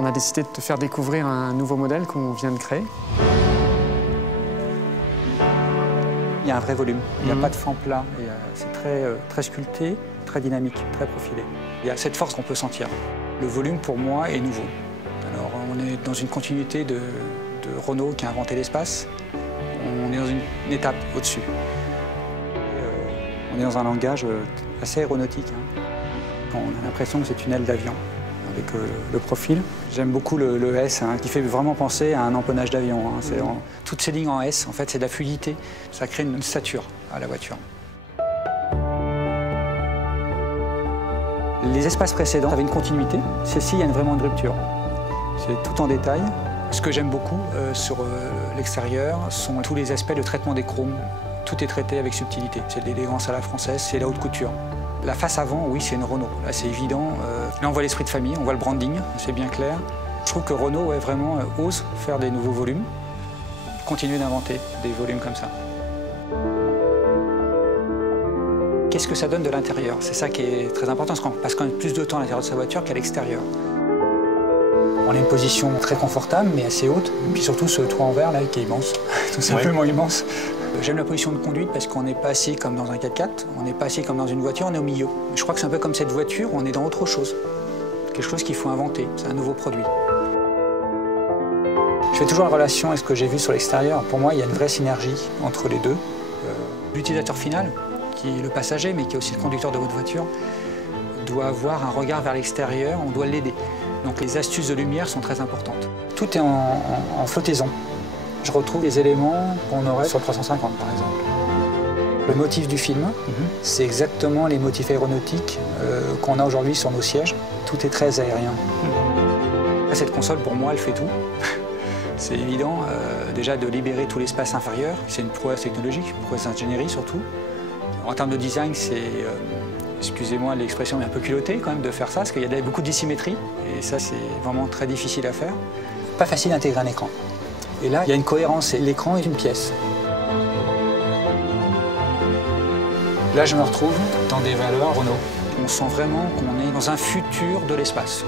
On a décidé de te faire découvrir un nouveau modèle qu'on vient de créer. Il y a un vrai volume, il n'y a pas de fend plat, c'est très sculpté, très dynamique, très profilé. Il y a cette force qu'on peut sentir. Le volume pour moi est nouveau. Alors on est dans une continuité de Renault qui a inventé l'espace, on est dans une étape au-dessus. On est dans un langage assez aéronautique. On a l'impression que c'est une aile d'avion avec le profil. J'aime beaucoup le S qui fait vraiment penser à un empennage d'avion. Toutes ces lignes en S, en fait, c'est de la fluidité. Ça crée une stature à la voiture. Les espaces précédents avaient une continuité. Celle-ci, il y a vraiment une rupture. C'est tout en détail. Ce que j'aime beaucoup sur l'extérieur sont tous les aspects de traitement des chromes. Tout est traité avec subtilité. C'est de l'élégance à la française, c'est la haute couture. La face avant, oui, c'est une Renault. Là, c'est évident. Là, on voit l'esprit de famille, on voit le branding, c'est bien clair. Je trouve que Renault, vraiment, ose faire des nouveaux volumes, continuer d'inventer des volumes comme ça. Qu'est-ce que ça donne de l'intérieur? C'est ça qui est très important, parce qu'on passe quand même plus de temps à l'intérieur de sa voiture qu'à l'extérieur. On a une position très confortable, mais assez haute. Et puis surtout, ce toit en verre, là, qui est immense, tout simplement immense. J'aime la position de conduite parce qu'on n'est pas assis comme dans un 4x4, on n'est pas assis comme dans une voiture, on est au milieu. Je crois que c'est un peu comme cette voiture, on est dans autre chose. Quelque chose qu'il faut inventer, c'est un nouveau produit. Je fais toujours la relation avec ce que j'ai vu sur l'extérieur. Pour moi, il y a une vraie synergie entre les deux. L'utilisateur final, qui est le passager, mais qui est aussi le conducteur de votre voiture, doit avoir un regard vers l'extérieur, on doit l'aider. Donc les astuces de lumière sont très importantes. Tout est en flottaison. Je retrouve les éléments qu'on aurait sur le 350, par exemple. Le motif du film, c'est exactement les motifs aéronautiques qu'on a aujourd'hui sur nos sièges. Tout est très aérien. Cette console, pour moi, elle fait tout. C'est évident, déjà, de libérer tout l'espace inférieur. C'est une prouesse technologique, une prouesse d'ingénierie surtout. En termes de design, c'est, excusez-moi l'expression, mais un peu culotté quand même de faire ça, parce qu'il y a beaucoup de dissymétrie. Et ça, c'est vraiment très difficile à faire. Pas facile d'intégrer un écran. Et là, il y a une cohérence, l'écran est une pièce. Là, je me retrouve dans des valeurs Renault. On sent vraiment qu'on est dans un futur de l'espace.